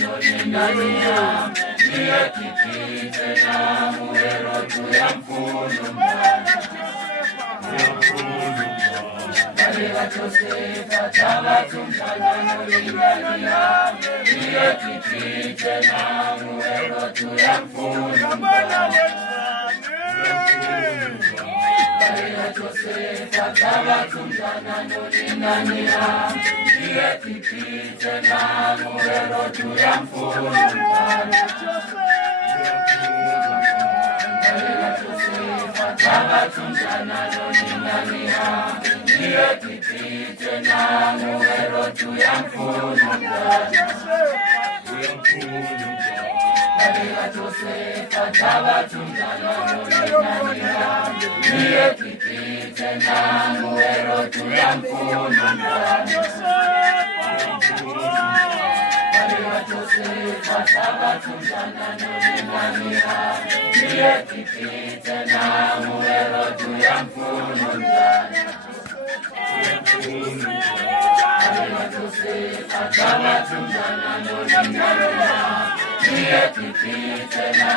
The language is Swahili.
nolingania niye kipite na muhero tuya mfunu Maria Josefa tabatumfanya nolingania niye kipite na muhero tuya mfunu Maria Josefa tabatumfanya nolingania niye kipite na muhero tuya mfunu Maria Josefa tabatumfanya nolingania niye kipite na muhero tuya mfunu Maria Josefa tabatumfanya nolingania niye kipite na muhero tuya mfunu Maria Josefa tabatumfanya nolingania niye kipite na muhero tuya mfunu Maria Josefa tabatumfanya nolingania niye kipite na